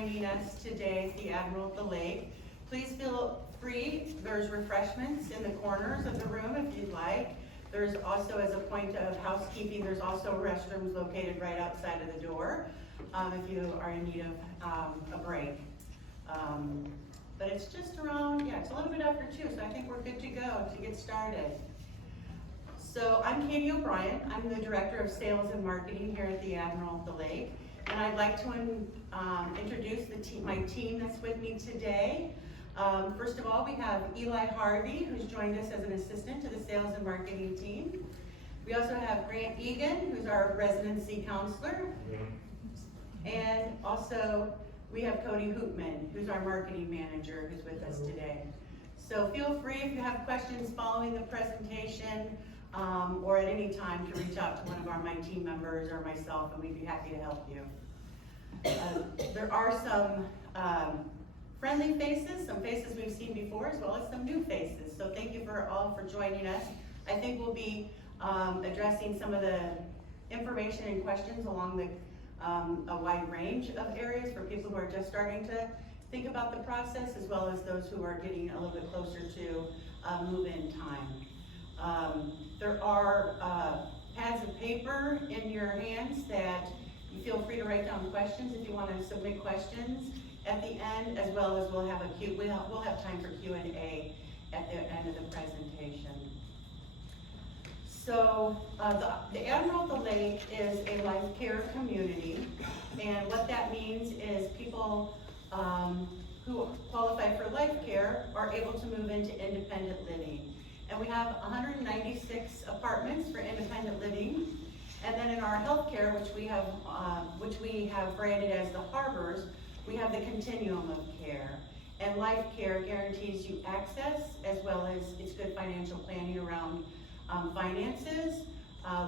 joining us today at the Admiral of the Lake. Please feel free, there's refreshments in the corners of the room if you'd like. There's also, as a point of housekeeping, there's also restrooms located right outside of the door if you are in need of a break. But it's just around, it's a little bit after 2, so I think we're good to go to get started. So I'm Katie O'Brien. I'm the Director of Sales and Marketing here at the Admiral of the Lake. And I'd like to introduce my team that's with me today. First of all, we have Eli Harvey, who's joined us as an assistant to the sales and marketing team. We also have Grant Egan, who's our residency counselor. And also, we have Cody Hoopman, who's our marketing manager, who's with us today. So feel free if you have questions following the presentation or at any time to reach out to one of my team members or myself, and we'd be happy to help you. There are some friendly faces, some faces we've seen before, as well as some new faces. So thank you all for joining us. I think we'll be addressing some of the information and questions along a wide range of areas for people who are just starting to think about the process, as well as those who are getting a little bit closer to move-in time. There are pads of paper in your hands that you feel free to write down questions if you want to submit questions at the end, as well as we'll have time for Q&A at the end of the presentation. So the Admiral of the Lake is a life care community, and what that means is people who qualify for life care are able to move into independent living. And we have 196 apartments for independent living. And then in our healthcare, which we have branded as the Harbors, we have the continuum of care. And life care guarantees you access, as well as it's good financial planning around finances.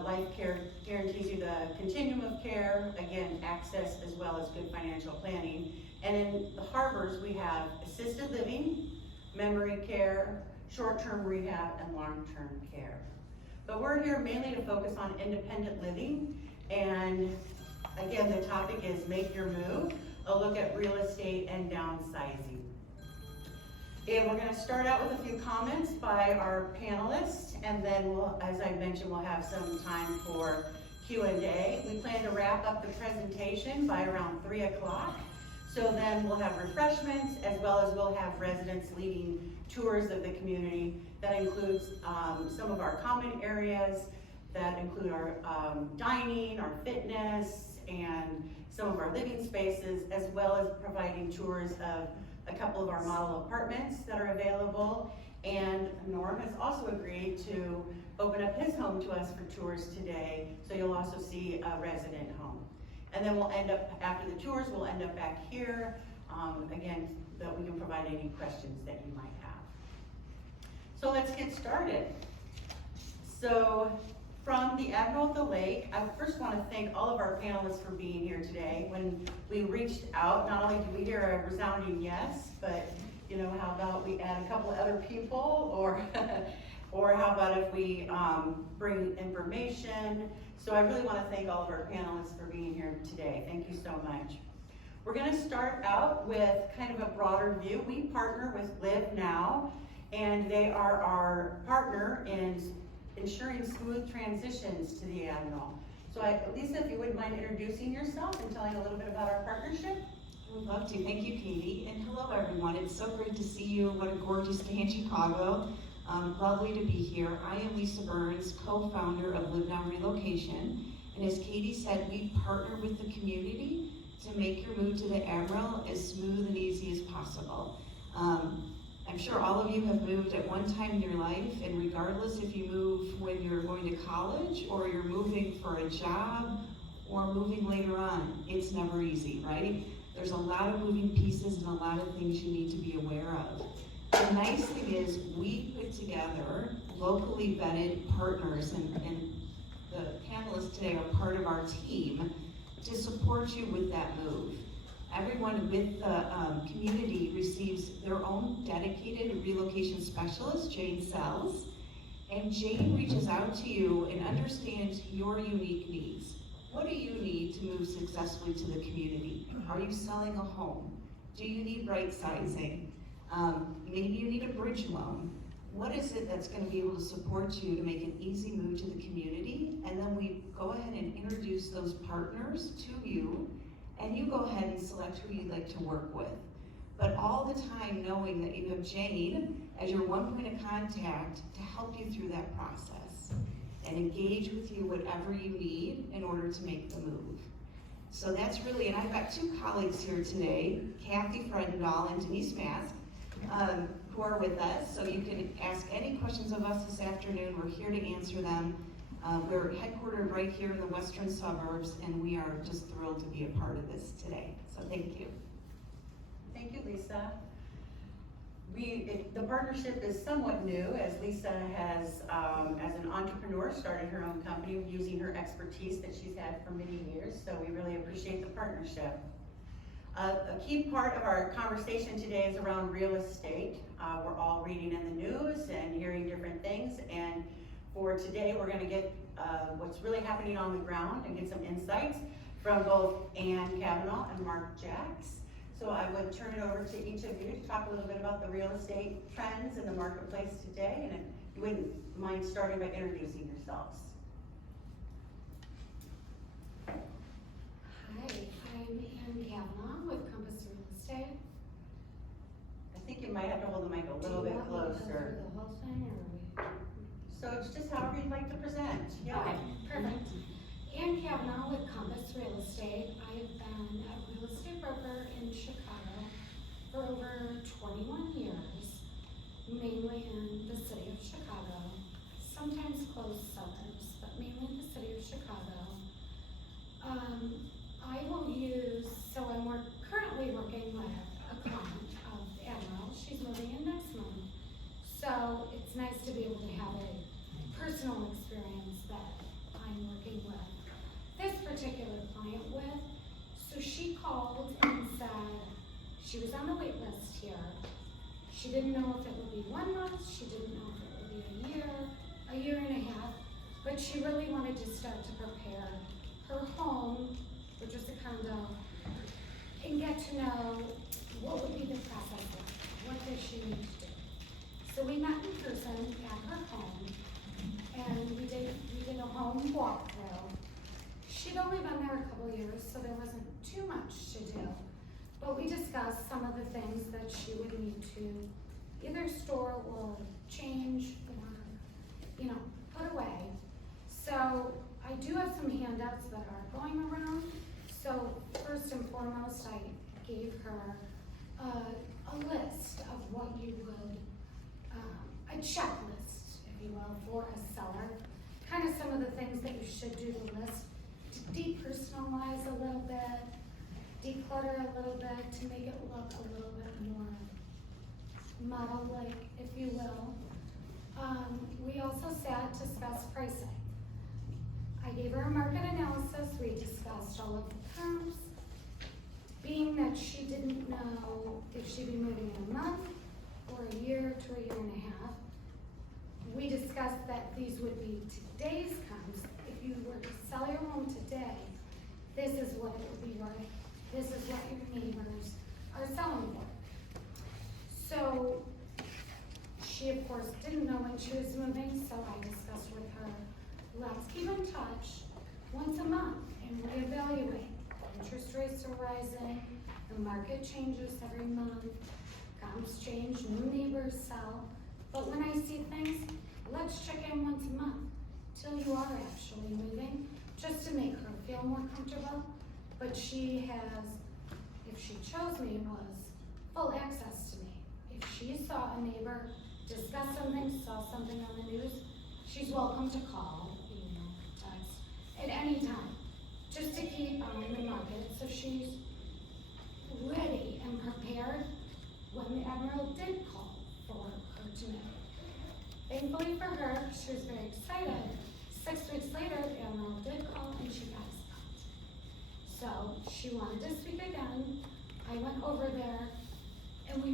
Life care guarantees you the continuum of care, again, access as well as good financial planning. And in the Harbors, we have assisted living, memory care, short-term rehab, and long-term care. But we're here mainly to focus on independent living, and again, the topic is Make Your Move, a look at real estate and downsizing. And we're gonna start out with a few comments by our panelists, and then as I mentioned, we'll have some time for Q&A. We plan to wrap up the presentation by around 3 o'clock. So then we'll have refreshments, as well as we'll have residents leading tours of the community. That includes some of our common areas, that include our dining, our fitness, and some of our living spaces, as well as providing tours of a couple of our model apartments that are available. And Norm has also agreed to open up his home to us for tours today, so you'll also see a resident home. And then we'll end up, after the tours, we'll end up back here, again, that we can provide any questions that you might have. So let's get started. So from the Admiral of the Lake, I first want to thank all of our panelists for being here today. When we reached out, not only did we hear a resounding yes, but how about we add a couple of other people, or or how about if we bring information. So I really want to thank all of our panelists for being here today. Thank you so much. We're going to start out with kind of a broader view. We partner with Live Now, and they are our partner in ensuring smooth transitions to the Admiral. So Lisa, if you wouldn't mind introducing yourself and telling a little bit about our partnership. I would love to. Thank you, Katie. And hello, everyone. It's so great to see you. What a gorgeous day in Chicago. Lovely to be here. I am Lisa Burns, co-founder of Live Now Relocation. And as Katie said, we partner with the community to make your move to the Admiral as smooth and easy as possible. I'm sure all of you have moved at one time in your life, and regardless if you move when you're going to college, or you're moving for a job, or moving later on, it's never easy, right? There's a lot of moving pieces and a lot of things you need to be aware of. The nice thing is we put together locally vetted partners, and the panelists today are part of our team to support you with that move. Everyone with the community receives their own dedicated relocation specialist, Jane Sells, and Jane reaches out to you and understands your unique needs. What do you need to move successfully to the community? Are you selling a home? Do you need right sizing? Maybe you need a bridge loan. What is it that's going to be able to support you to make an easy move to the community? And then we go ahead and introduce those partners to you, and you go ahead and select who you'd like to work with. But all the time knowing that you have Jane as your one point of contact to help you through that process and engage with you whatever you need in order to make the move. So that's really, and I've got two colleagues here today, Kathy Fredendahl and Denise Mask, who are with us. So you can ask any questions of us this afternoon. We're here to answer them. We're headquartered right here in the western suburbs, and we are just thrilled to be a part of this today. So thank you. Thank you, Lisa. The partnership is somewhat new, as Lisa has, as an entrepreneur, started her own company using her expertise that she's had for many years, so we really appreciate the partnership. A key part of our conversation today is around real estate. We're all reading in the news and hearing different things, and for today we're going to get what's really happening on the ground and get some insights from both Ann Cavanaugh and Mark Jacks. So I would turn it over to each of you to talk a little bit about the real estate trends in the marketplace today, and if you wouldn't mind starting by introducing yourselves. Hi, I'm Ann Cavanaugh with Compass Real Estate. I think you might have to hold the mic a little bit closer. Do you want me to go through the whole thing, or So it's just however you'd like to present. we? Okay, perfect. Ann Cavanaugh with Compass Real Estate. I have been a real estate broker in Chicago for over 21 years, mainly in the city of Chicago, sometimes close suburbs, but mainly in the city of Chicago. I will use, so I'm currently working with a client of Admiral. She's moving in next month. So it's nice to be able to have a personal experience that I'm working with this particular client with. So she called and said she was on the wait list here. She didn't know if it would be 1 month, she didn't know if it would be a year and a half, but she really wanted to start to prepare her home, which was a condo, and get to know what would be the process like. What does she need to do? So we met in person at her home, and we did a home walkthrough. She'd only been there a couple years, so there wasn't too much to do. But we discussed some of the things that she would need to either store or change or, put away. So I do have some handouts that are going around. So first and foremost, I gave her a list of what you would, a checklist, if you will, for a seller. Kind of some of the things that you should do the list, to depersonalize a little bit, declutter a little bit, to make it look a little bit more model-like, if you will. We also sat to discuss pricing. I gave her a market analysis, we discussed all of the terms. Being that she didn't know if she'd be moving in a month or a year to a year and a half, we discussed that these would be today's terms. If you were to sell your home today, this is what it would be worth. This is what your neighbors are selling for. So she, of course, didn't know when she was moving, so I discussed with her, let's keep in touch once a month and reevaluate. Interest rates are rising, the market changes every month, comps change, new neighbors sell. But when I see things, let's check in once a month till you are actually moving, just to make her feel more comfortable. But she has, if she chose me, was full access to me. If she saw a neighbor discuss something, saw something on the news, she's welcome to call, email, text, at any time, just to keep on the market, so she's ready and prepared when the Admiral did call for her to move. Thankfully for her, she was very excited. 6 weeks later, the Admiral did call and she got a spot. So she wanted to speak again. I went over there and we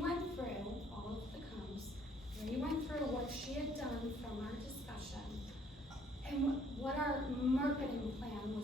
went through all of the comps. We went through what she had done from our discussion and what our marketing plan was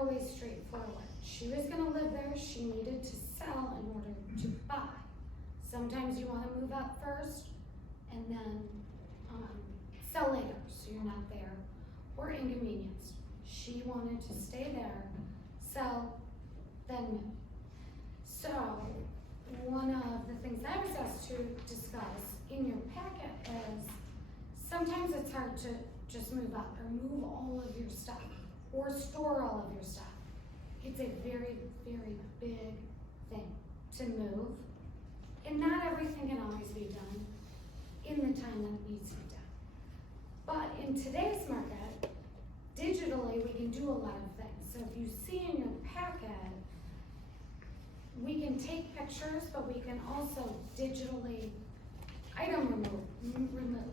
always straightforward. She was gonna live there, she needed to sell in order to buy. Sometimes you wanna move out first and then, sell later, so you're not there, or inconvenienced. She wanted to stay there, sell, then move. So, one of the things I was asked to discuss in your packet is, sometimes it's hard to just move out or move all of your stuff or store all of your stuff. It's a very, very big thing to move. And not everything can always be done in the time that it needs to be done. But in today's market, digitally, we can do a lot of things. So if you see in your packet, we can take pictures, but we can also digitally item remove.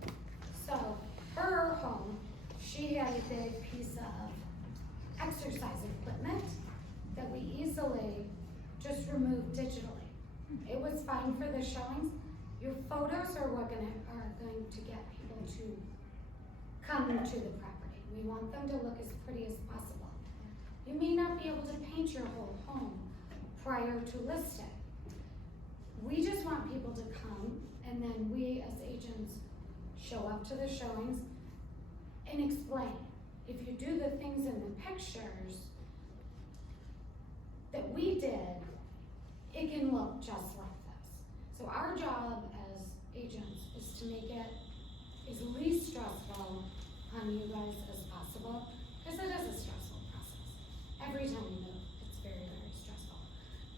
So her home, she had a big piece of exercise equipment that we easily just removed digitally. It was fine for the showings. Your photos are what are going to get people to come to the property. We want them to look as pretty as possible. You may not be able to paint your whole home prior to listing. We just want people to come, and then we as agents show up to the showings and explain. If you do the things in the pictures that we did, it can look just like this. So our job as agents is to make it as least stressful on you guys as possible, because it is a stressful process. Every time you move, it's very, very stressful.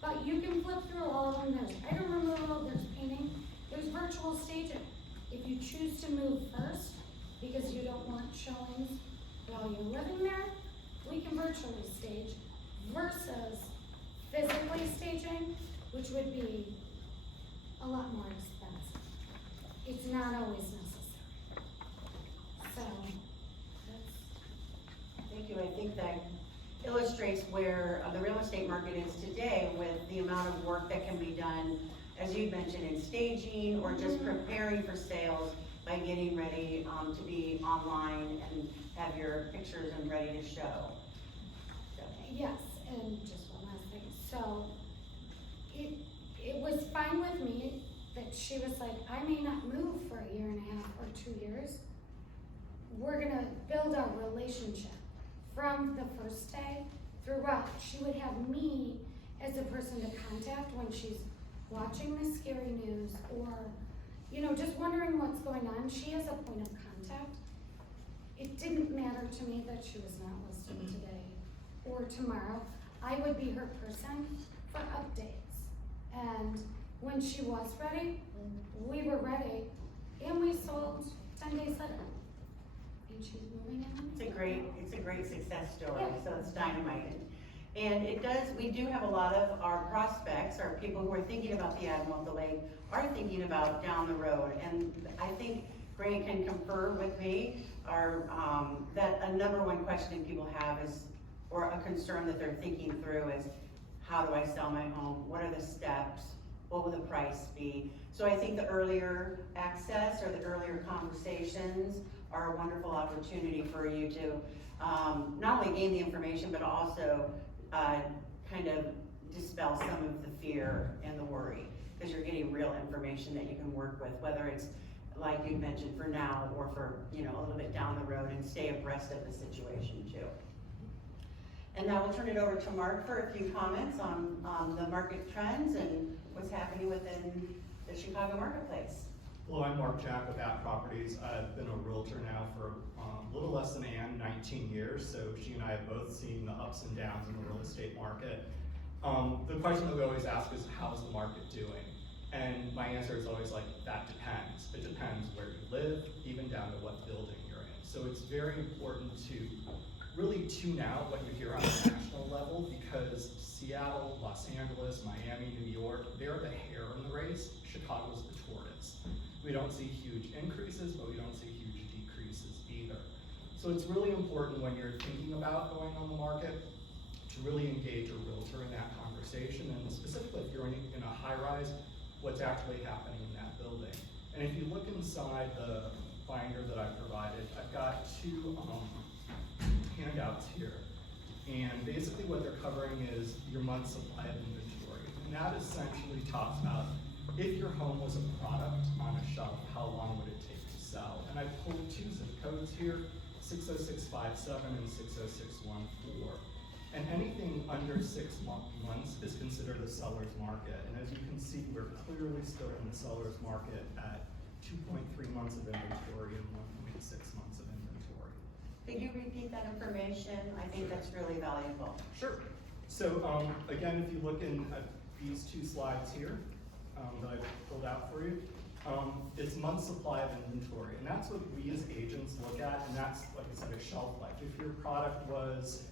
But you can flip through all of them. There's item removal, there's painting, there's virtual staging. If you choose to move first, because you don't want showings while you're living there, we can virtually stage versus physically staging, which would be a lot more expensive. It's not always necessary. So, Thank you. I think that illustrates where the real estate market is today with the amount of work that can be done, as you mentioned, in staging or just preparing for sales by getting ready to be online and have your pictures and ready to show. So. yes, and just one last thing. So, it was fine with me that she was like, I may not move for a year and a half or 2 years. We're gonna build our relationship from the first day throughout. She would have me as a person to contact when she's watching the scary news or, you know, just wondering what's going on. She has a point of contact. It didn't matter to me that she was not listing today or tomorrow. I would be her person for updates. And when she was ready, we were ready, and we sold 10 days later. And she's moving in. It's a great success story, Yeah. so it's dynamite. And we do have a lot of our prospects, or people who are thinking about the Admiral of the Lake, are thinking about down the road. And I think Grant can confer with me, that a number one question people have is, or a concern that they're thinking through is, how do I sell my home? What are the steps? What will the price be? So I think the earlier access or the earlier conversations are a wonderful opportunity for you to not only gain the information, but also kind of dispel some of the fear and the worry, because you're getting real information that you can work with, whether it's like you mentioned for now or for, you know, a little bit down the road, and stay abreast of the situation too. And now we'll turn it over to Mark for a few comments on the market trends and what's happening within the Chicago marketplace. Hello, I'm Mark Jack with At Properties. I've been a realtor now for a little less than 19 years, so she and I have both seen the ups and downs in the real estate market. The question that we always ask is, how's the market doing? And my answer is always like, that depends. It depends where you live, even down to what building you're in. So it's very important to really tune out what you hear on a national level, because Seattle, Los Angeles, Miami, New York, they're the hare in the race. Chicago's the tortoise. We don't see huge increases, but we don't see huge decreases either. So it's really important when you're thinking about going on the market to really engage a realtor in that conversation, and specifically if you're in a high-rise, what's actually happening in that building. And if you look inside the binder that I provided, I've got two handouts here. And basically what they're covering is your month's supply of inventory. And that essentially talks about if your home was a product on a shelf, how long would it take to sell? And I pulled two zip codes here, 60657 and 60614. And anything under 6 months is considered a seller's market. And as you can see, we're clearly still in the seller's market at 2.3 months of inventory and 1.6 months of inventory. Could you repeat that information? I think that's really valuable. Sure. So again, if you look in these two slides here that I pulled out for you, it's month supply of inventory. And that's what we as agents look at, and that's, like I said, a shelf life. If your product was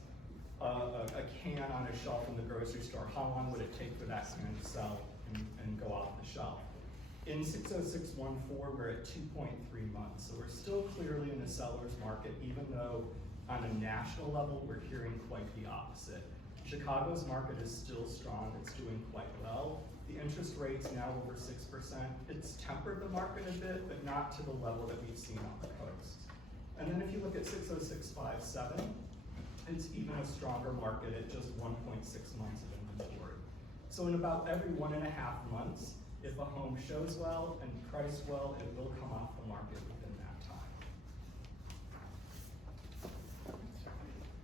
a can on a shelf in the grocery store, how long would it take for that can to sell and go off the shelf? In 60614, we're at 2.3 months. So we're still clearly in a seller's market, even though on a national level, we're hearing quite the opposite. Chicago's market is still strong, it's doing quite well. The interest rate's now over 6%. It's tempered the market a bit, but not to the level that we've seen on the coast. And then if you look at 60657, it's even a stronger market at just 1.6 months of inventory. So in about every 1.5 months, if a home shows well and priced well, it will come off the market within that time.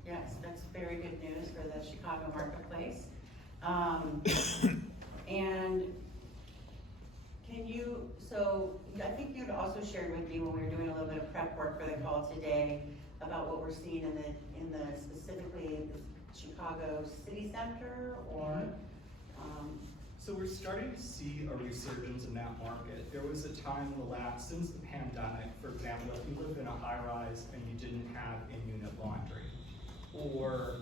Yes, that's very good news for the Chicago marketplace. And can you, so I think you'd also shared with me when we were doing a little bit of prep work for the call today about what we're seeing in the specifically the Chicago city center or So we're starting to see a resurgence in that market. There was a time since the pandemic, for example, if you lived in a high-rise and you didn't have in-unit laundry, or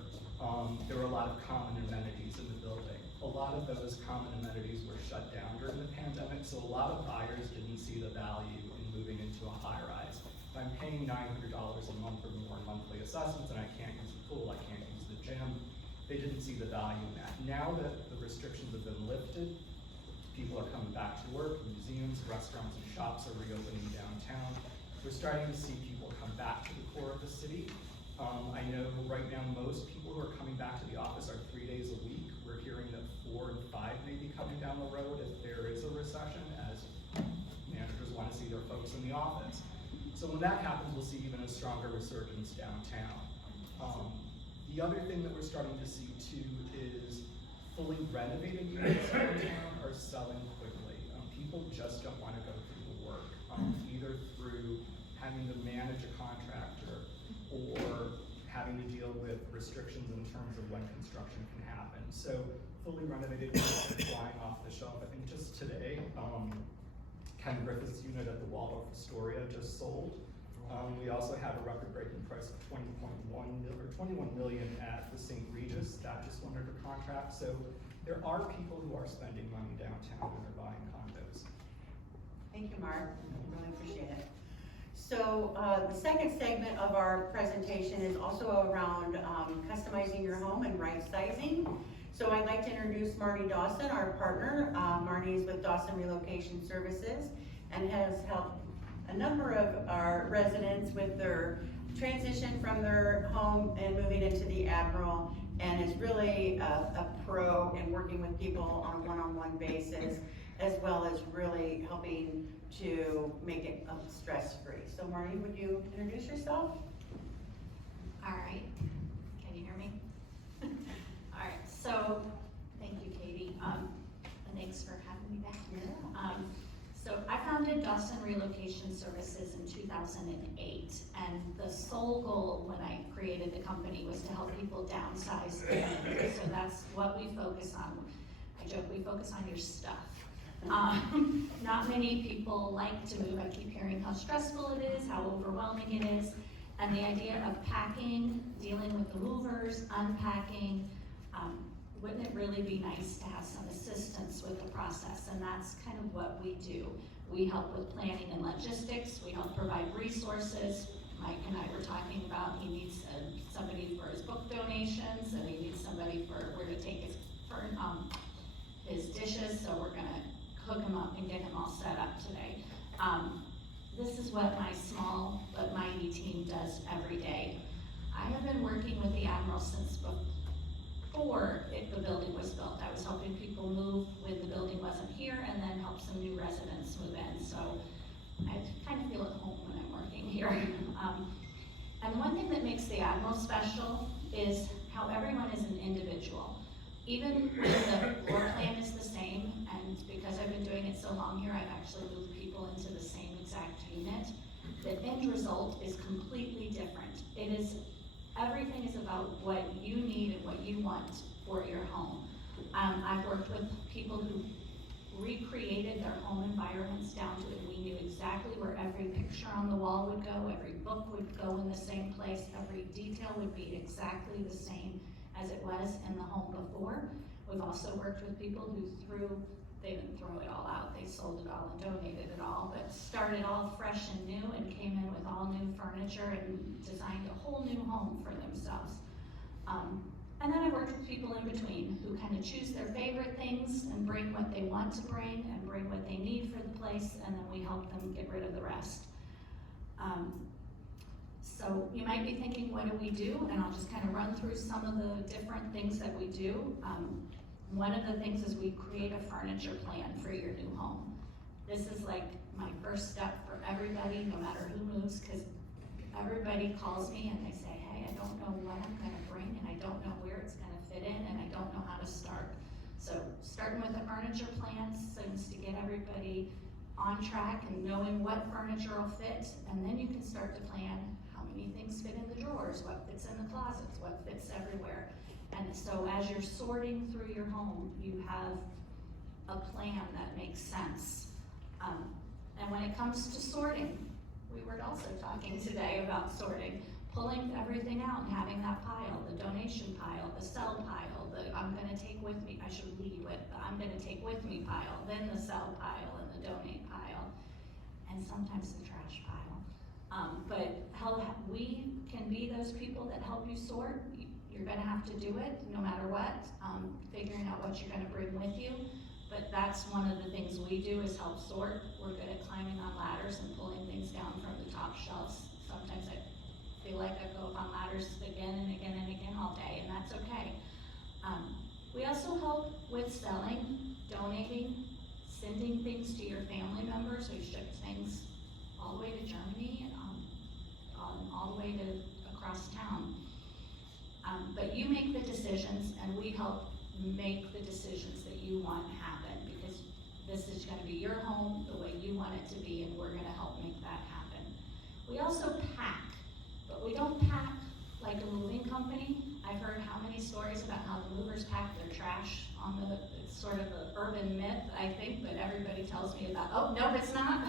there were a lot of common amenities in the building. A lot of those common amenities were shut down during the pandemic, so a lot of buyers didn't see the value in moving into a high-rise. If I'm paying $900 a month or more in monthly assessments and I can't use the pool, I can't use the gym, they didn't see the value in that. Now that the restrictions have been lifted, people are coming back to work, museums, restaurants, and shops are reopening downtown. We're starting to see people come back to the core of the city. I know right now most people who are coming back to the office are 3 days a week. We're hearing that 4 and 5 may be coming down the road if there is a recession, as managers want to see their folks in the office. So when that happens, we'll see even a stronger resurgence downtown. The other thing that we're starting to see too is fully renovated units downtown are selling quickly. People just don't want to go through the work, either through having to manage a contractor or having to deal with restrictions in terms of when construction can happen. So fully renovated units are flying off the shelf. I think just today, Ken Griffith's unit at the Waldorf Astoria just sold. We also have a record-breaking price of $21 million at the St. Regis. That just went under contract. So there are people who are spending money downtown and they're buying condos. Thank you, Mark. I really appreciate it. So the second segment of our presentation is also around customizing your home and right-sizing. So I'd like to introduce Marty Dawson, our partner. Marty is with Dawson Relocation Services and has helped a number of our residents with their transition from their home and moving into the Admiral, and is really a pro in working with people on a one-on-one basis, as well as really helping to make it stress-free. So Marty, would you introduce yourself? All right, can you hear me? All right, so thank you, Katie, and thanks for having me back. Yeah. So I founded Dawson Relocation Services in 2008, and the sole goal when I created the company was to help people downsize. So that's what we focus on. I joke, we focus on your stuff. Not many people like to move. I keep hearing how stressful it is, how overwhelming it is, and the idea of packing, dealing with the movers, unpacking, wouldn't it really be nice to have some assistance with the process? And that's kind of what we do. We help with planning and logistics. We help provide resources. Mike and I were talking about he needs somebody for his book donations, and he needs somebody for where to take his dishes. So we're gonna hook him up and get him all set up today. This is what my small but mighty team does every day. I have been working with the Admiral since before the building was built. I was helping people move when the building wasn't here, and then help some new residents move in. So I kind of feel at home when I'm working here. And one thing that makes the Admiral special is how everyone is an individual. Even when the floor plan is the same, and because I've been doing it so long here, I've actually moved people into the same exact unit, the end result is completely different. Everything is about what you need and what you want for your home. I've worked with people who recreated their home environments down to it. We knew exactly where every picture on the wall would go, every book would go in the same place, every detail would be exactly the same as it was in the home before. We've also worked with people who they didn't throw it all out, they sold it all and donated it all, but started all fresh and new and came in with all new furniture and designed a whole new home for themselves. And then I worked with people in between who kind of choose their favorite things and bring what they want to bring and bring what they need for the place, and then we help them get rid of the rest. So you might be thinking, what do we do? And I'll just kind of run through some of the different things that we do. One of the things is we create a furniture plan for your new home. This is like my first step for everybody, no matter who moves, because everybody calls me and they say, hey, I don't know what I'm gonna bring, and I don't know where it's gonna fit in, and I don't know how to start. So starting with the furniture plan seems to get everybody on track and knowing what furniture will fit, and then you can start to plan how many things fit in the drawers, what fits in the closets, what fits everywhere. And so as you're sorting through your home, you have a plan that makes sense. And when it comes to sorting, we were also talking today about sorting, pulling everything out and having that pile, the donation pile, the sell pile, the I'm gonna take with me, I should lead with the I'm gonna take with me pile, then the sell pile and the donate pile, and sometimes the trash pile. But we can be those people that help you sort. You're gonna have to do it no matter what, figuring out what you're gonna bring with you. But that's one of the things we do is help sort. We're good at climbing on ladders and pulling things down from the top shelves. Sometimes I feel like I go up on ladders again and again and again all day, and that's okay. We also help with selling, donating, sending things to your family members. We've shipped things all the way to Germany, all the way to across town. But you make the decisions, and we help make the decisions that you want to happen, because this is gonna be your home the way you want it to be, and we're gonna help make that happen. We also pack, but we don't pack like a moving company. I've heard how many stories about how the movers pack their trash it's sort of an urban myth, I think, but everybody tells me about, oh, no, it's not.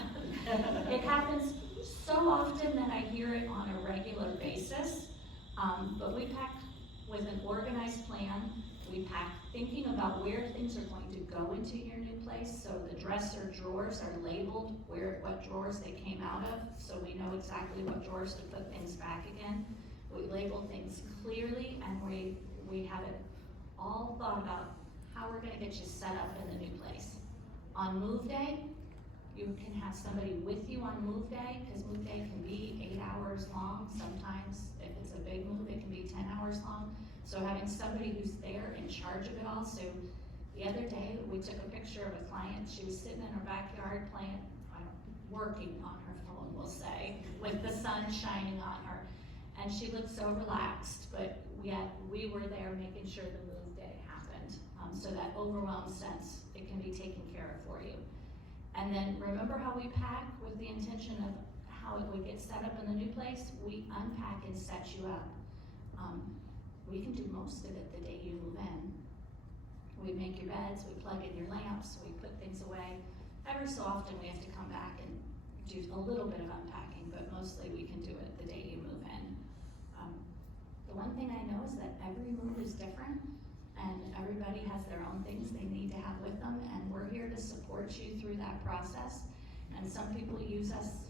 It happens so often that I hear it on a regular basis, but we pack with an organized plan. We pack thinking about where things are going to go into your new place, so the dresser drawers are labeled what drawers they came out of, so we know exactly what drawers to put things back again. We label things clearly, and we have it all thought about how we're gonna get you set up in the new place. On move day, you can have somebody with you on move day, because move day can be 8 hours long. Sometimes, if it's a big move, it can be 10 hours long. So having somebody who's there in charge of it all. So the other day, we took a picture of a client. She was sitting in her backyard working on her phone, we'll say, with the sun shining on her. And she looked so relaxed, but we were there making sure the move day happened. So that overwhelmed sense, it can be taken care of for you. And then remember how we pack with the intention of how it would get set up in the new place? We unpack and set you up. We can do most of it the day you move in. We make your beds, we plug in your lamps, we put things away. Every so often we have to come back and do a little bit of unpacking, but mostly we can do it the day you move in. The one thing I know is that every move is different, and everybody has their own things they need to have with them, and we're here to support you through that process. And some people use us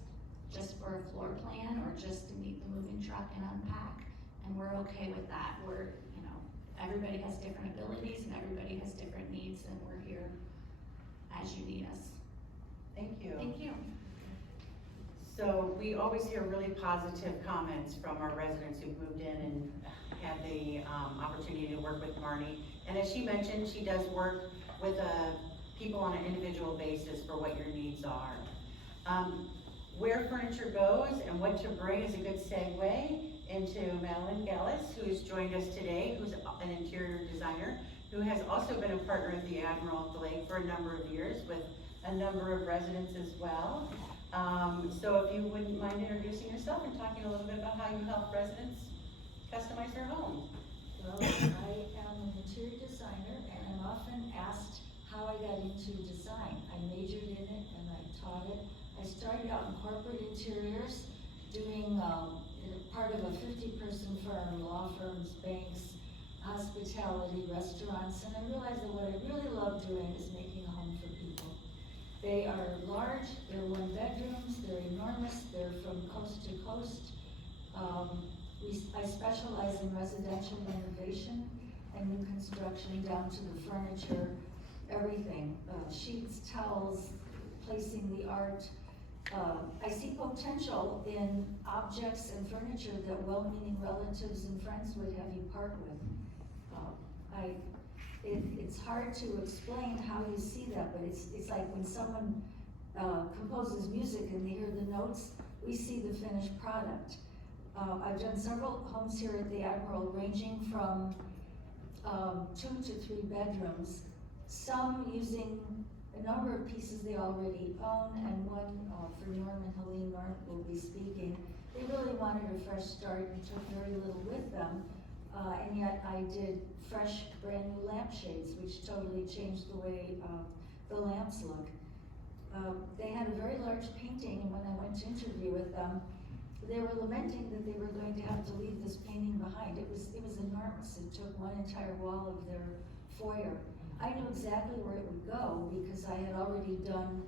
just for a floor plan or just to meet the moving truck and unpack, and we're okay with that. Everybody has different abilities and everybody has different needs, and we're here as you need us. Thank you. Thank you. So we always hear really positive comments from our residents who've moved in and had the opportunity to work with Marnie. And as she mentioned, she does work with people on an individual basis for what your needs are. Where furniture goes and what to bring is a good segue into Madeline Gallus, who has joined us today, who's an interior designer, who has also been a partner at the Admiral of the Lake for a number of years with a number of residents as well. So if you wouldn't mind introducing yourself and talking a little bit about how you help residents customize their homes. Well, I am an interior designer, and I'm often asked how I got into design. I majored in it and I taught it. I started out in corporate interiors, doing part of a 50-person firm, law firms, banks, hospitality, restaurants, and I realized that what I really love doing is making a home for people. They are large, they're one bedrooms, they're enormous, they're from coast to coast. I specialize in residential renovation and new construction down to the furniture, everything. Sheets, towels, placing the art. I see potential in objects and furniture that well-meaning relatives and friends would have you part with. It's hard to explain how you see that, but it's like when someone composes music and they hear the notes, we see the finished product. I've done several homes here at the Admiral, ranging from 2 to 3 bedrooms, some using a number of pieces they already own, and one for Norm and Helene. Norm will be speaking. They really wanted a fresh start and took very little with them, and yet I did fresh, brand new lampshades, which totally changed the way the lamps look. They had a very large painting, and when I went to interview with them, they were lamenting that they were going to have to leave this painting behind. It was enormous. It took one entire wall of their foyer. I knew exactly where it would go because I had already done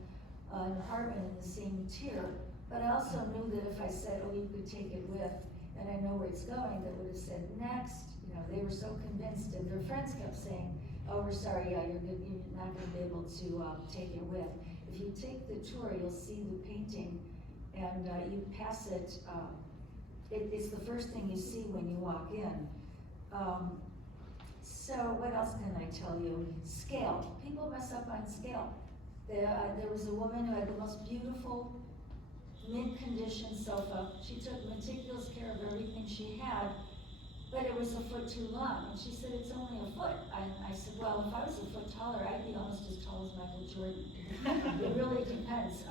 an apartment in the same tier, but I also knew that if I said, oh, you could take it with, and I know where it's going, they would have said next. You know, they were so convinced, and their friends kept saying, oh, we're sorry, yeah, you're not going to be able to take it with. If you take the tour, you'll see the painting, and you pass it, it's the first thing you see when you walk in. So what else can I tell you? Scale. People mess up on scale. There was a woman who had the most beautiful mint-condition sofa. She took meticulous care of everything she had, but it was a foot too long. And she said, it's only a foot. And I said, well, if I was a foot taller, I'd be almost as tall as Michael Jordan. It really depends.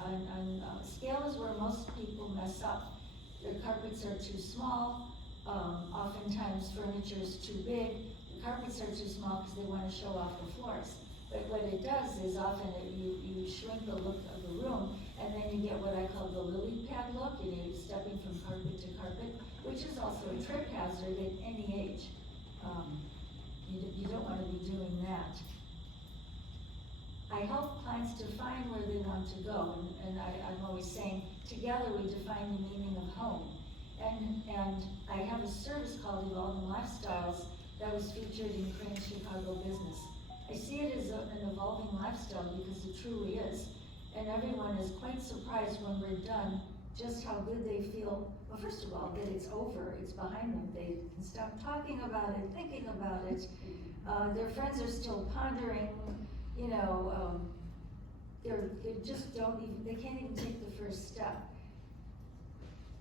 Scale is where most people mess up. Their carpets are too small. Oftentimes furniture is too big. The carpets are too small because they want to show off the floors. But what it does is often you shrink the look of the room, and then you get what I call the lily pad look, and you're stepping from carpet to carpet, which is also a trip hazard at any age. You don't want to be doing that. I help clients define where they want to go, and I'm always saying, together we define the meaning of home. And I have a service called Evolving Lifestyles that was featured in Crane Chicago Business. I see it as an evolving lifestyle because it truly is. And everyone is quite surprised when we're done just how good they feel. Well, first of all, that it's over, it's behind them. They can stop talking about it, thinking about it. Their friends are still pondering, you know, they just don't even, they can't even take the first step.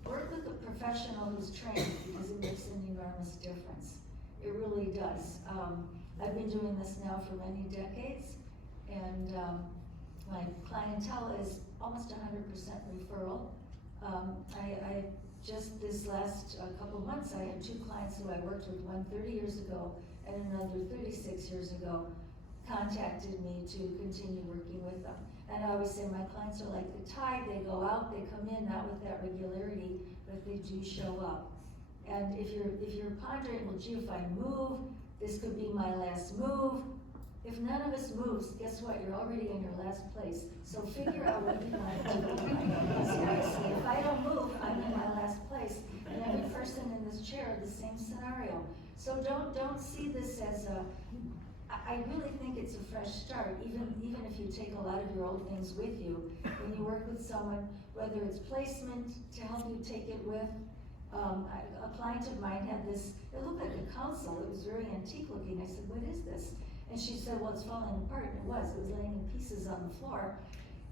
Work with a professional who's trained because it makes an enormous difference. It really does. I've been doing this now for many decades, and my clientele is almost 100% referral. I just this last couple of months, I had 2 clients who I worked with, one 30 years ago and another 36 years ago, contacted me to continue working with them. And I always say my clients are like the tide, they go out, they come in, not with that regularity, but they do show up. And if you're pondering, well, gee, if I move, this could be my last move. If none of us moves, guess what? You're already in your last place. So figure out what you want to do. Seriously, if I don't move, I'm in my last place. And every person in this chair, the same scenario. So don't see this as a, I really think it's a fresh start, even if you take a lot of your old things with you. When you work with someone, whether it's placement to help you take it with, a client of mine had this, it looked like a console, it was very antique looking. I said, what is this? And she said, well, it's falling apart, and it was laying in pieces on the floor.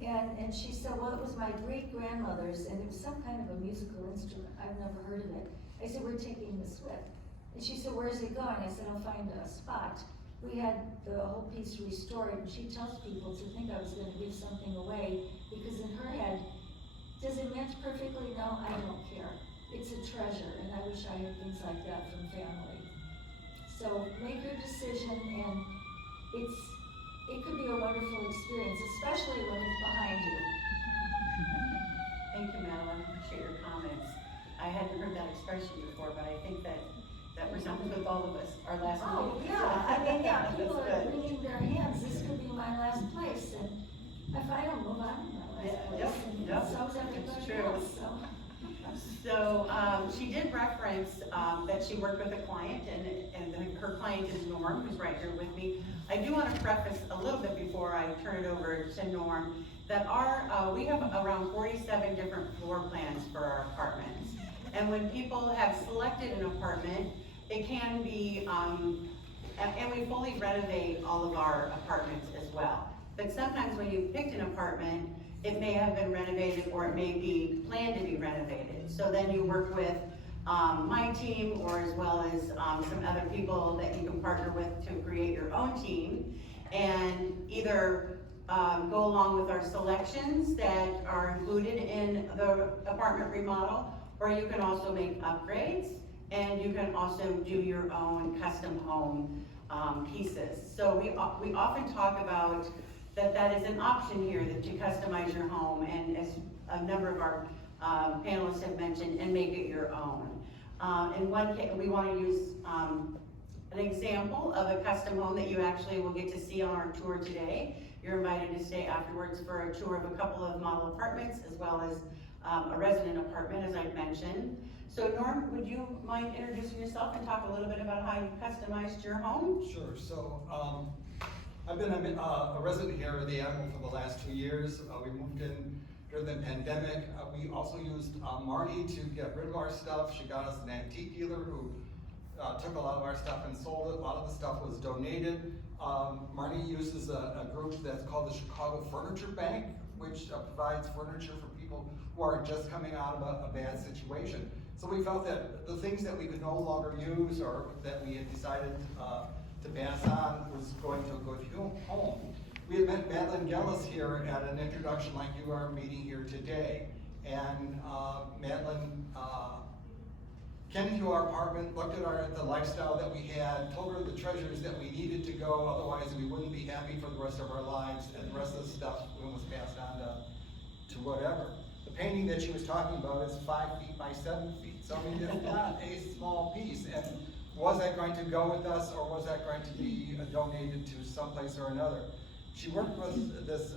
And she said, well, it was my great-grandmother's, and it was some kind of a musical instrument. I've never heard of it. I said, we're taking this with. And she said, where's it going? I said, I'll find a spot. We had the whole piece restored, and she tells people to think I was gonna give something away, because in her head, does it match perfectly? No, I don't care. It's a treasure, and I wish I had things like that from family. So make your decision, and it could be a wonderful experience, especially when it's behind you. Thank you, Madeline, appreciate your comments. I hadn't heard that expression before, but I think that resounds with all of us, our last Oh, meeting. yeah, I mean, yeah, people That's are good. wringing their hands, this could be my last place, and if I don't move, I'm in my last Yeah, place, yep, and yep, so's it's everybody true. else, so. So, she did reference, that she worked with a client, and her client is Norm, who's right here with me. I do want to preface a little bit before I turn it over to Norm, that we have around 47 different floor plans for our apartments. And when people have selected an apartment, it can be, and we fully renovate all of our apartments as well. But sometimes when you picked an apartment, it may have been renovated or it may be planned to be renovated. So then you work with my team, or as well as some other people that you can partner with to create your own team, and either go along with our selections that are included in the apartment remodel, or you can also make upgrades, and you can also do your own custom home pieces. So we often talk about that is an option here, that you customize your home, and as a number of our panelists have mentioned, and make it your own. In one case, we want to use an example of a custom home that you actually will get to see on our tour today. You're invited to stay afterwards for a tour of a couple of model apartments, as well as a resident apartment, as I mentioned. So Norm, would you mind introducing yourself and talk a little bit about how you customized your home? Sure. So I've been a resident here at the Admiral for the last 2 years. We moved in during the pandemic. We also used Marnie to get rid of our stuff. She got us an antique dealer who took a lot of our stuff and sold it. A lot of the stuff was donated. Marnie uses a group that's called the Chicago Furniture Bank, which provides furniture for people who are just coming out of a bad situation. So we felt that the things that we could no longer use, or that we had decided to pass on, was going to a good home. We had met Madeline Gellis here at an introduction like you are meeting here today. And Madeline came to our apartment, looked at the lifestyle that we had, told her the treasures that we needed to go, otherwise we wouldn't be happy for the rest of our lives, and the rest of the stuff was passed on to whatever. The painting that she was talking about is 5 feet by 7 feet. So I mean, it's not a small piece. And was that going to go with us, or was that going to be donated to someplace or another? She worked with this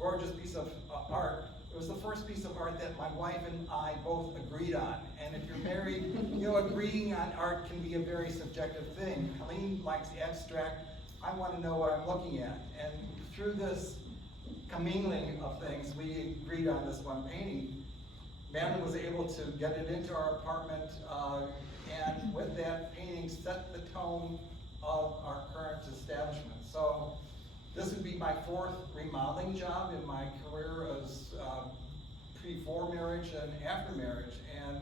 gorgeous piece of art. It was the first piece of art that my wife and I both agreed on. And if you're married, you know, agreeing on art can be a very subjective thing. Colleen likes abstract. I want to know what I'm looking at. And through this commingling of things, we agreed on this one painting. Madeline was able to get it into our apartment, and with that painting set the tone of our current establishment. So this would be my 4th remodeling job in my career as before marriage and after marriage. And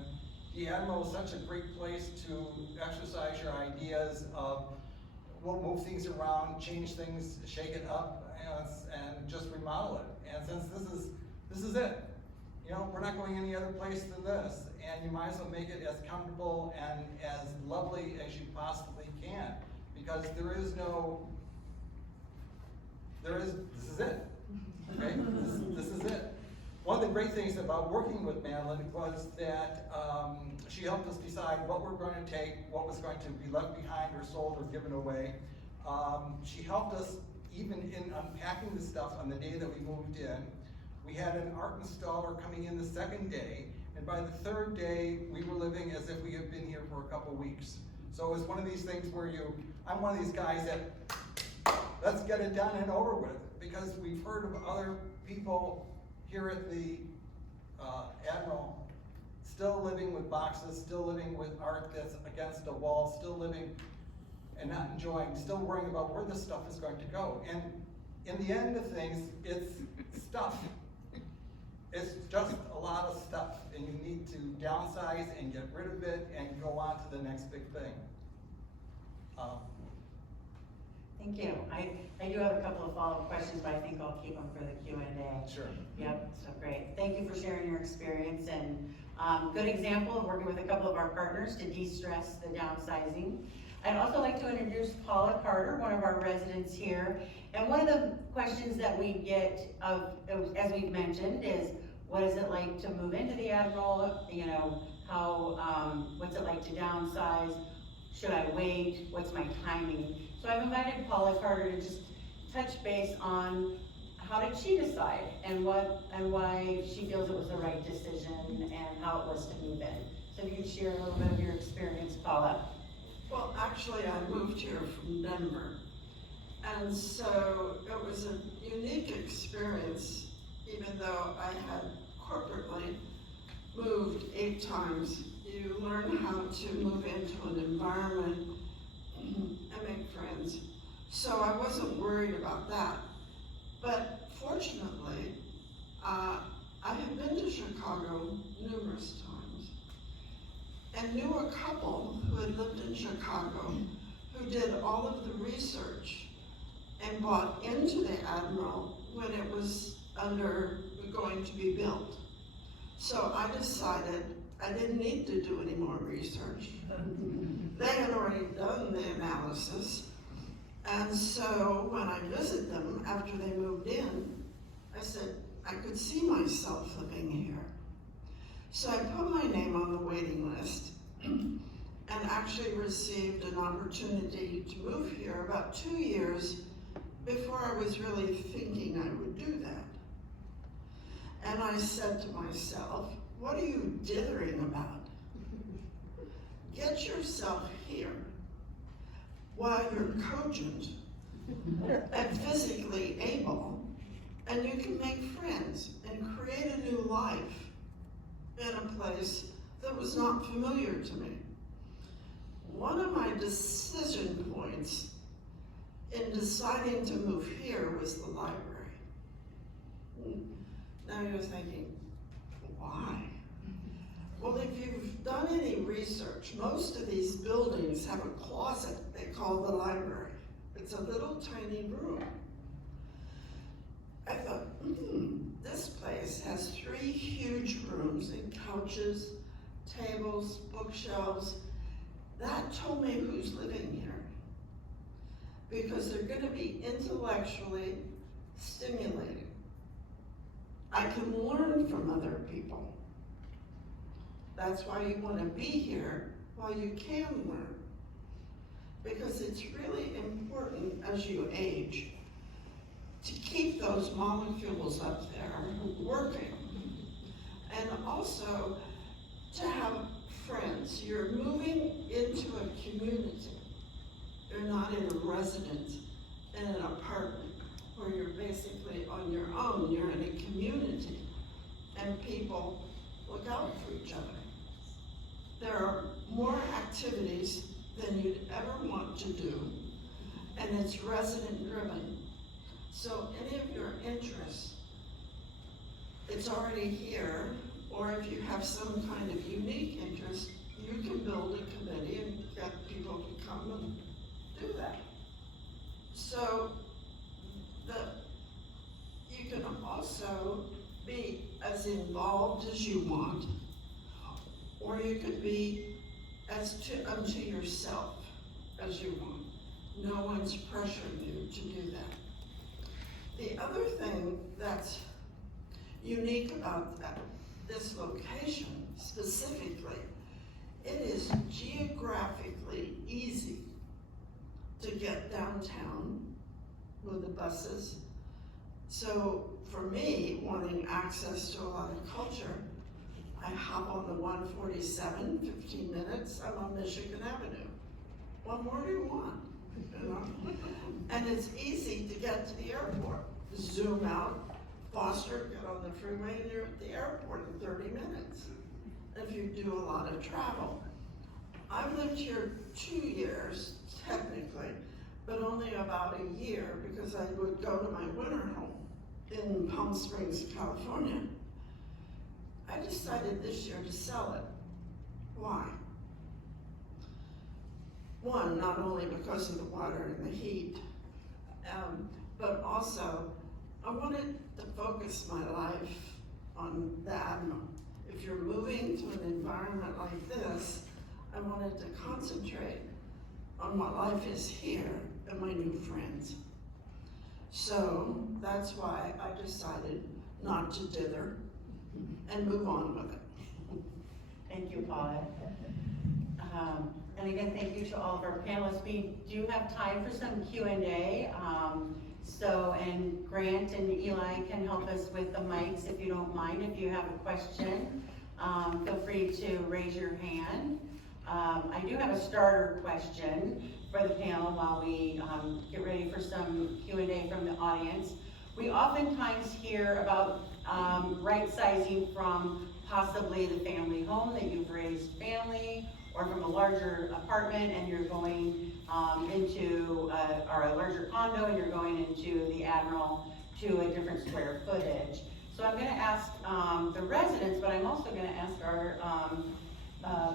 the Admiral is such a great place to exercise your ideas of, we'll move things around, change things, shake it up, and just remodel it. And since this is it, you know, we're not going any other place than this, and you might as well make it as comfortable and as lovely as you possibly can, because this is it, okay? This is it. One of the great things about working with Madeline was that she helped us decide what we're going to take, what was going to be left behind or sold or given away. She helped us even in unpacking the stuff on the day that we moved in. We had an art installer coming in the 2nd day, and by the 3rd day, we were living as if we had been here for a couple weeks. So it was one of these things where I'm one of these guys that let's get it done and over with, because we've heard of other people here at the Admiral still living with boxes, still living with art that's against a wall, still living and not enjoying, still worrying about where this stuff is going to go. And in the end of things, it's stuff. It's just a lot of stuff, and you need to downsize and get rid of it and go on to the next big thing. Thank you. I do have a couple of follow-up questions, but I think I'll keep them for the Q&A. Sure. Yep, so great. Thank you for sharing your experience, and good example of working with a couple of our partners to de-stress the downsizing. I'd also like to introduce Paula Carter, one of our residents here. And one of the questions that we get as we've mentioned, is what is it like to move into the Admiral? You know, what's it like to downsize? Should I wait? What's my timing? So I've invited Paula Carter to just touch base on how did she decide and why she feels it was the right decision and how it was to move in. So if you could share a little bit of your experience, Paula. Well, actually, I moved here from Denver, and so it was a unique experience, even though I had corporately moved 8 times. You learn how to move into an environment and make friends. So I wasn't worried about that. But fortunately, I have been to Chicago numerous times and knew a couple who had lived in Chicago who did all of the research and bought into the Admiral when it was going to be built. So I decided I didn't need to do any more research. They had already done the analysis. And so when I visited them after they moved in, I said, I could see myself living here. So I put my name on the waiting list and actually received an opportunity to move here about 2 years before I was really thinking I would do that. And I said to myself, what are you dithering about? Get yourself here while you're cogent and physically able, and you can make friends and create a new life in a place that was not familiar to me. One of my decision points in deciding to move here was the library. Now you're thinking, why? Well, if you've done any research, most of these buildings have a closet they call the library. It's a little tiny room. I thought, this place has 3 huge rooms and couches, tables, bookshelves. That told me who's living here. Because they're going to be intellectually stimulating. I can learn from other people. That's why you want to be here while you can learn. Because it's really important as you age to keep those molecules up there working. And also to have friends. You're moving into a community. You're not in a residence, in an apartment, where you're basically on your own. You're in a community, and people look out for each other. There are more activities than you'd ever want to do, and it's resident driven. So any of your interests, it's already here, or if you have some kind of unique interest, you can build a committee and get people to come and do that. So you can also be as involved as you want, or you could be unto yourself as you want. No one's pressuring you to do that. The other thing that's unique about this location specifically, it is geographically easy to get downtown with the buses. So for me, wanting access to a lot of culture, I hop on the 147, 15 minutes, I'm on Michigan Avenue. What more do you want? you know? And it's easy to get to the airport. Zoom out, Foster, get on the freeway, and you're at the airport in 30 minutes. If you do a lot of travel. I've lived here 2 years, technically, but only about a year because I would go to my winter home in Palm Springs, California. I decided this year to sell it. Why? One, not only because of the water and the heat, but also I wanted to focus my life on the Admiral. If you're moving to an environment like this, I wanted to concentrate on what life is here and my new friends. So that's why I decided not to dither and move on with it. Thank you, Paula. And again, thank you to all of our panelists. We do have time for some Q&A. And Grant and Eli can help us with the mics if you don't mind. If you have a question, feel free to raise your hand. I do have a starter question for the panel while we get ready for some Q&A from the audience. We oftentimes hear about right-sizing from possibly the family home that you've raised family, or from a larger apartment and you're going into, or a larger condo and you're going into the Admiral to a different square footage. So I'm gonna ask the residents, but I'm also gonna ask our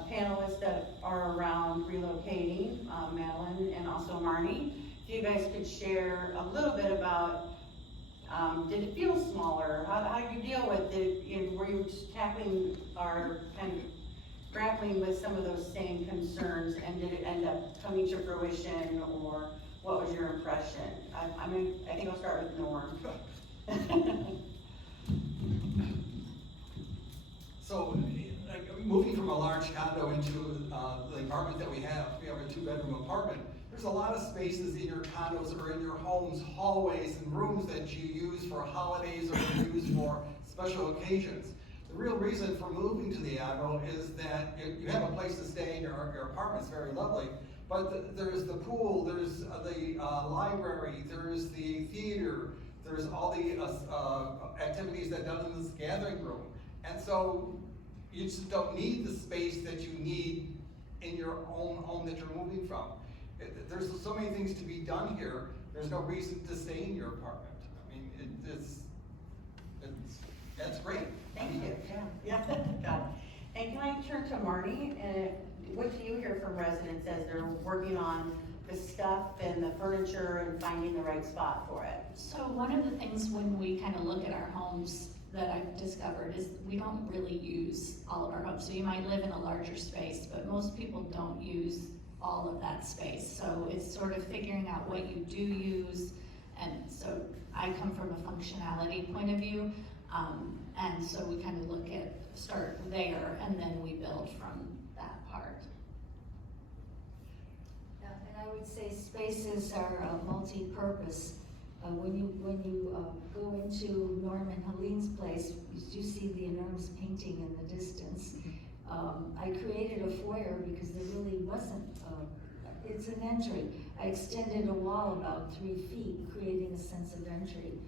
panelists that are around relocating, Madeline and also Marnie, if you guys could share a little bit about, did it feel smaller? How did you deal with it? Were you just tackling or kind of grappling with some of those same concerns, and did it end up coming to fruition, or what was your impression? I think I'll start with Norm. So, moving from a large condo into the apartment that we have a 2-bedroom apartment. There's a lot of spaces in your condos or in your homes, hallways and rooms that you use for holidays or you use for special occasions. The real reason for moving to the Admiral is that you have a place to stay in your apartment's very lovely, but there's the pool, there's the library, there's the theater, there's all the activities that are done in this gathering room. And so you just don't need the space that you need in your own home that you're moving from. There's so many things to be done here. There's no reason to stay in your apartment. I mean, that's great. Thank you. Yeah, got it. And can I turn to Marnie? What do you hear from residents as they're working on the stuff and the furniture and finding the right spot for it? So one of the things when we kind of look at our homes that I've discovered is we don't really use all of our homes. So you might live in a larger space, but most people don't use all of that space. So it's sort of figuring out what you do use. And so I come from a functionality point of view. And so we kind of start there, and then we build from that part. Yeah, and I would say spaces are multi-purpose. When you go into Norm and Helene's place, you see the enormous painting in the distance. I created a foyer because there really wasn't, it's an entry. I extended a wall about 3 feet, creating a sense of entry.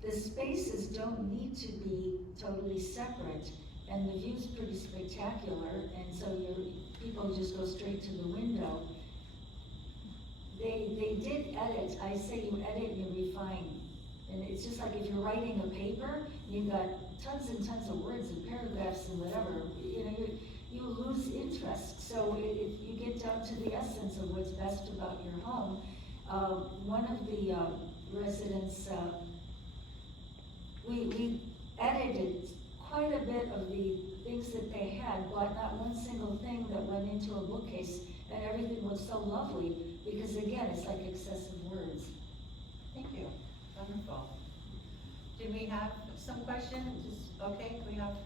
The spaces don't need to be totally separate, and the view's pretty spectacular, and so people just go straight to the window. They did edit. I say you edit and you refine. And it's just like if you're writing a paper, you've got tons and tons of words and paragraphs and whatever, you lose interest. So you get down to the essence of what's best about your home. One of the residents, we edited quite a bit of the things that they had, but not one single thing that went into a bookcase, and everything was so lovely, because again, it's like excessive words. Thank you. Wonderful. Did we have some questions? Okay, we have.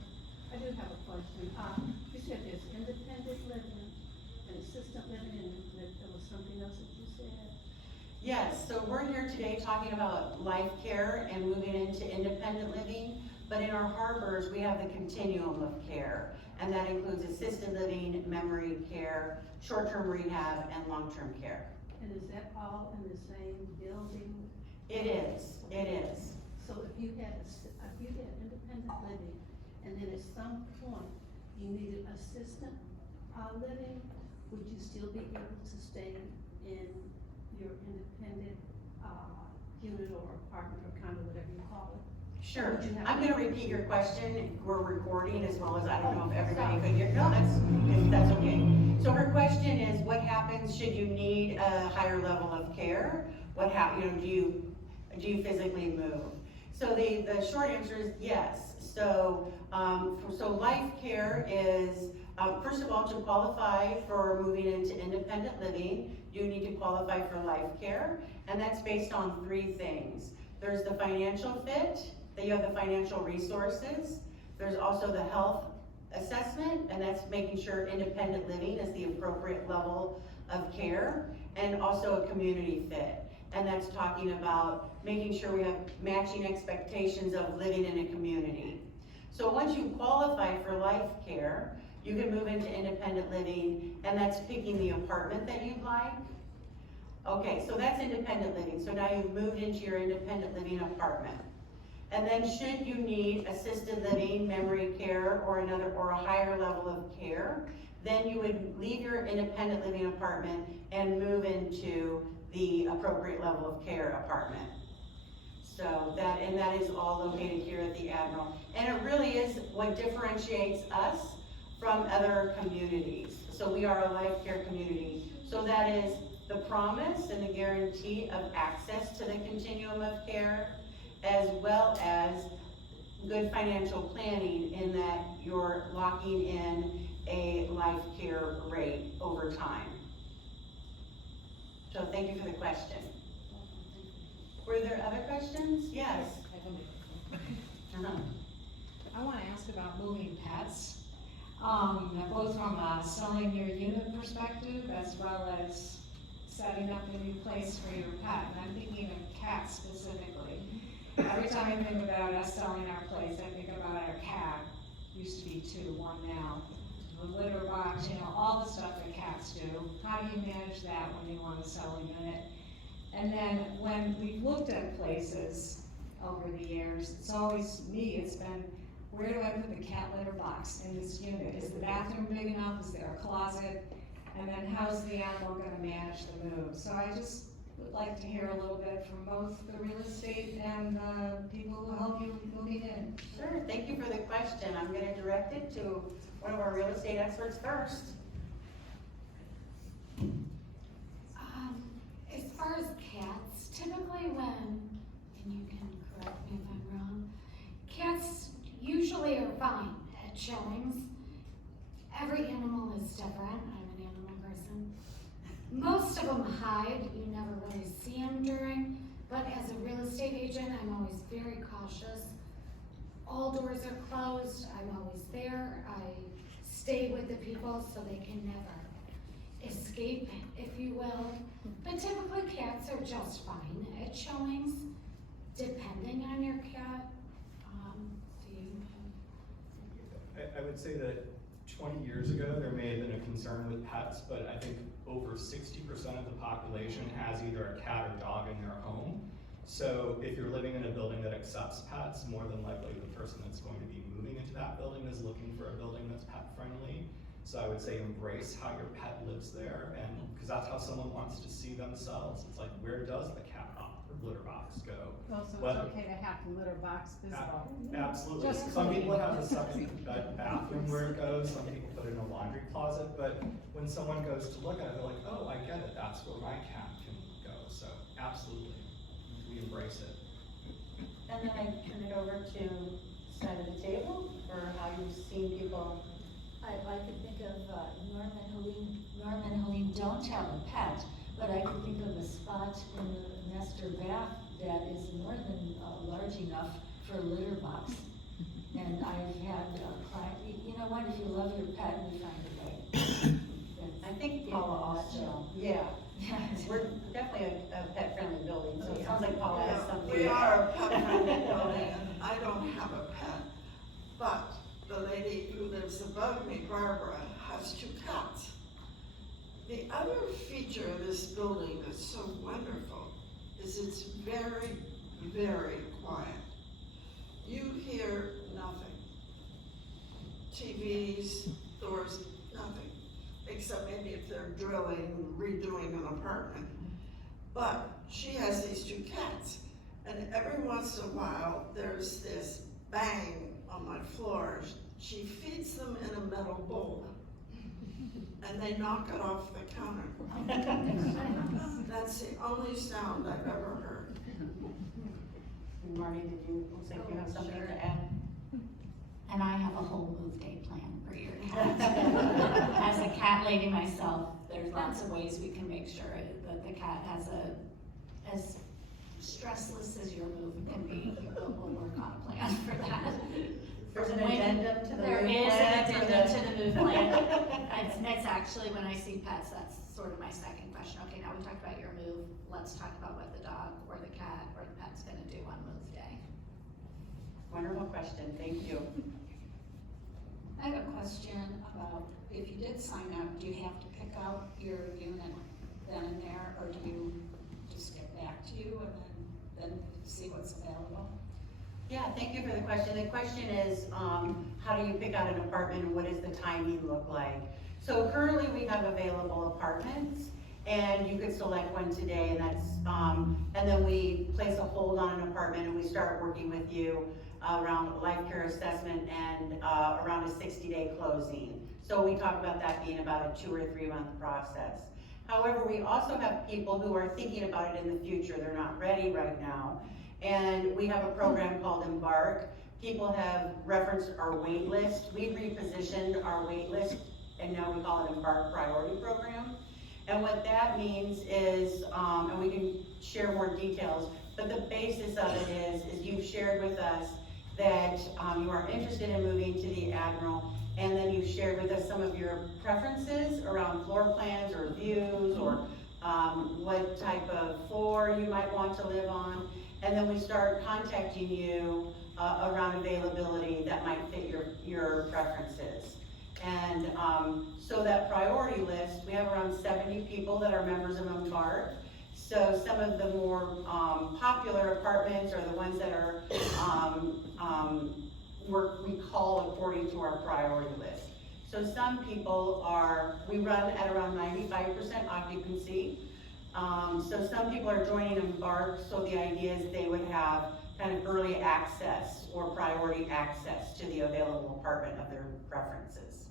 I do have a question. You said there's independent living and assisted living, and there was something else that you said? Yes, so we're here today talking about life care and moving into independent living, but in our harbors, we have the continuum of care. and that includes assisted living, memory care, short-term rehab, and long-term care. And is that all in the same building? It is. So if you had independent living, and then at some point you needed assistant living, would you still be able to stay in your independent unit or apartment or condo, whatever you call it? Sure. Would you have- I'm gonna repeat your question. We're recording as well as, I don't know if everybody could hear. No, that's okay. So her question is, what happens should you need a higher level of care? Do you physically move? So the short answer is yes. So life care is, first of all, to qualify for moving into independent living, you need to qualify for life care, and that's based on 3 things. There's the financial fit, that you have the financial resources. There's also the health assessment, and that's making sure independent living is the appropriate level of care, and also a community fit. And that's talking about making sure we have matching expectations of living in a community. So once you qualify for life care, you can move into independent living, and that's picking the apartment that you'd like. Okay, so that's independent living. So now you've moved into your independent living apartment. And then should you need assisted living, memory care, or a higher level of care, then you would leave your independent living apartment and move into the appropriate level of care apartment. So that is all located here at the Admiral. And it really is what differentiates us from other communities. So we are a life care community. So that is the promise and the guarantee of access to the continuum of care, as well as good financial planning in that you're locking in a life care rate over time. So thank you for the question. Were there other questions? Yes. Uh-huh. I want to ask about moving pets, both from a selling your unit perspective as well as setting up a new place for your pet. And I'm thinking of cats specifically. Every time I think about us selling our place, I think about our cat. Used to be 2, 1 now. The litter box, all the stuff that cats do. How do you manage that when you want to sell a unit? And then when we've looked at places over the years, it's been, where do I put the cat litter box in this unit? Is the bathroom big enough? Is there a closet? And then how's the animal gonna manage the move? So I just would like to hear a little bit from both the real estate and the people who help you moving in. Sure, thank you for the question. I'm gonna direct it to one of our real estate experts first. As far as cats, typically and you can correct me if I'm wrong, cats usually are fine at showings. Every animal is different. I'm an animal person. Most of them hide. You never really see them during, but as a real estate agent, I'm always very cautious. All doors are closed. I'm always there. I stay with the people so they can never escape, if you will. But typically cats are just fine at showings, depending on your cat. Do you have? I would say that 20 years ago, there may have been a concern with pets, but I think over 60% of the population has either a cat or dog in their home. So if you're living in a building that accepts pets, more than likely the person that's going to be moving into that building is looking for a building that's pet friendly. So I would say embrace how your pet lives there, and because that's how someone wants to see themselves. It's like, where does the cat litter box go? Oh, so But- it's okay to have the litter box visible. Absolutely. Just Some clean. people have a second bathroom where it goes, some people put it in a laundry closet, but when someone goes to look at it, they're like, oh, I get it, that's where my cat can go. So absolutely, we embrace it. And then I turn it over to side of the table for how you've seen people. I could think of Norm and Helene don't have a pet, but I could think of a spot in the master bath that is more than large enough for a litter box. And I've had a client, you know what, if you love your pet, you find a way. I think Yeah, Paula that's also, yeah, we're definitely a pet friendly building, so it sounds like Paula has something. We are a pet friendly building, and I don't have a pet, but the lady who lives above me, Barbara, has 2 cats. The other feature of this building that's so wonderful is it's very, very quiet. You hear nothing. TVs, doors, nothing. Except maybe if they're drilling and redoing an apartment. But she has these 2 cats. And every once in a while, there's this bang on my floor. She feeds them in a metal bowl. And they knock it off the counter. That's the only sound I've ever heard. Marty, did you, looks like you have something to add? And I have a whole move day plan for your cat. As a cat lady myself, there's lots of ways we can make sure that the cat has as stressless as your move can be. We'll work on a plan for that. There's an addendum to the There move is plan an for addendum the- to the move plan. It's actually, when I see pets, that's sort of my second question. Okay, now we talked about your move, let's talk about what the dog or the cat or the pet's gonna do on move day. Wonderful question, thank you. I have a question about, if you did sign up, do you have to pick out your unit then and there, or do you just get back to you and then see what's available? Yeah, thank you for the question. The question is, how do you pick out an apartment and what does the timing look like? So currently we have available apartments and you could select one today and that's, and then we place a hold on an apartment and we start working with you around life care assessment and around a 60-day closing. So we talk about that being about a 2 or 3 month process. However, we also have people who are thinking about it in the future. They're not ready right now. And we have a program called Embark. People have referenced our wait list. We repositioned our wait list and now we call it Embark Priority Program. And what that means is, and we can share more details, but the basis of it is you've shared with us that you are interested in moving to the Admiral, and then you shared with us some of your preferences around floor plans or views or what type of floor you might want to live on. And then we start contacting you around availability that might fit your preferences. And so that priority list, we have around 70 people that are members of Embark. So some of the more popular apartments are the ones that are we call according to our priority list. So some people we run at around 95% occupancy. So some people are joining Embark, so the idea is they would have kind of early access or priority access to the available apartment of their preferences.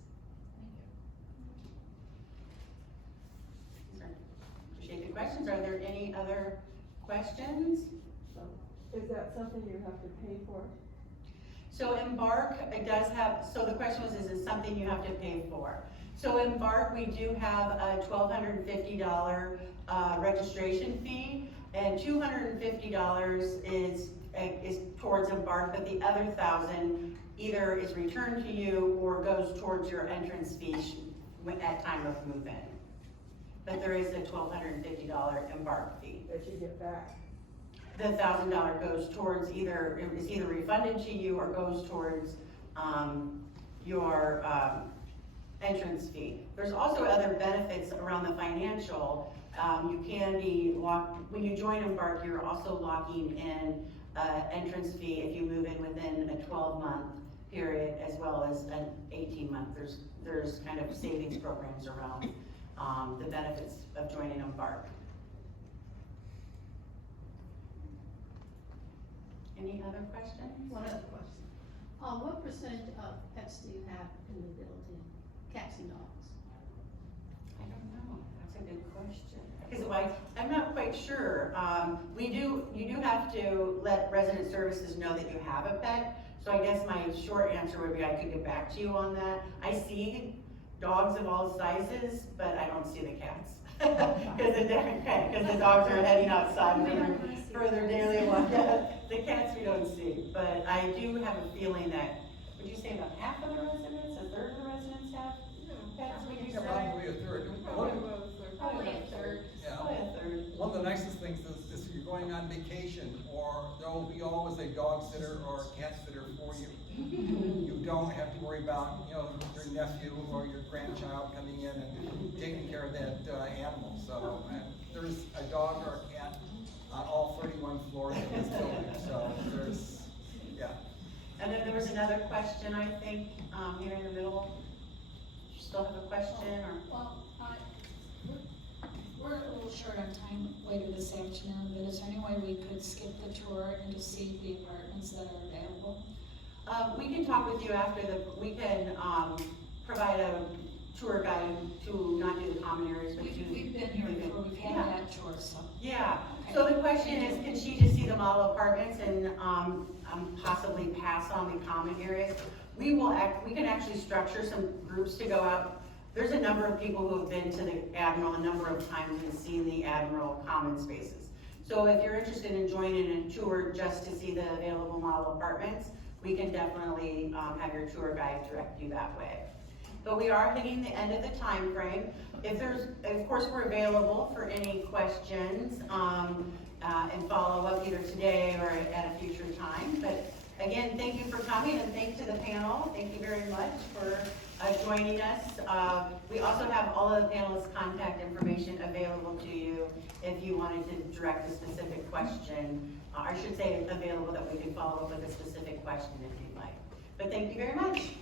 Appreciate the questions. Are there any other questions? Is that something you have to pay for? So Embark, it does have, so the question was, is it something you have to pay for? So Embark, we do have a $1,250 registration fee, and $250 is towards Embark, but the other $1,000 either is returned to you or goes towards your entrance fee at time of move-in. But there is a $1,250 Embark fee. That you get back? The $1,000 goes towards is either refunded to you or goes towards your entrance fee. There's also other benefits around the financial. You can be when you join Embark, you're also locking in entrance fee if you move in within a 12-month period as well as an 18-month. There's kind of savings programs around the benefits of joining Embark. Any other questions? One other question. What percentage of pets do you have in the building? Cats and dogs? I don't know, that's a good question. Because I'm not quite sure. You do have to let resident services know that you have a pet. So I guess my short answer would be I could get back to you on that. I see dogs of all sizes, but I don't see the cats. Because the dogs are heading outside for their daily walk. The cats we don't see, but I do have a feeling that, would you say about half of the residents, a third of the residents have pets, would you say? Probably a third. Probably a third. Yeah. Probably a third. One of the nicest things is you're going on vacation, or there will be always a dog sitter or a cat sitter for you. You don't have to worry about, and nephew or your grandchild coming in and taking care of that animal. So there's a dog or a cat on all 31 floors of this building. So there's, yeah. And then there was another question, I think, here in the middle. You still have a question, or? Well, we're a little short on time later this afternoon, but is there any way we could skip the tour and just see the apartments that are available? We can talk with you after we can, provide a tour guide to not do the common areas, but We've been here before, we've had that tour, so. Yeah, so the question is, can she just see the model apartments and, possibly pass on the common areas? We can actually structure some groups to go out. There's a number of people who have been to the Admiral a number of times and seen the Admiral common spaces. So if you're interested in joining a tour just to see the available model apartments, we can definitely have your tour guide direct you that way. But we are hitting the end of the time frame. If there's, of course, we're available for any questions and follow up either today or at a future time. But again, thank you for coming, and thanks to the panel. Thank you very much for joining us. We also have all of the panelists' contact information available to you if you wanted to direct a specific question. I should say available that we can follow up with a specific question if you'd like. But thank you very much.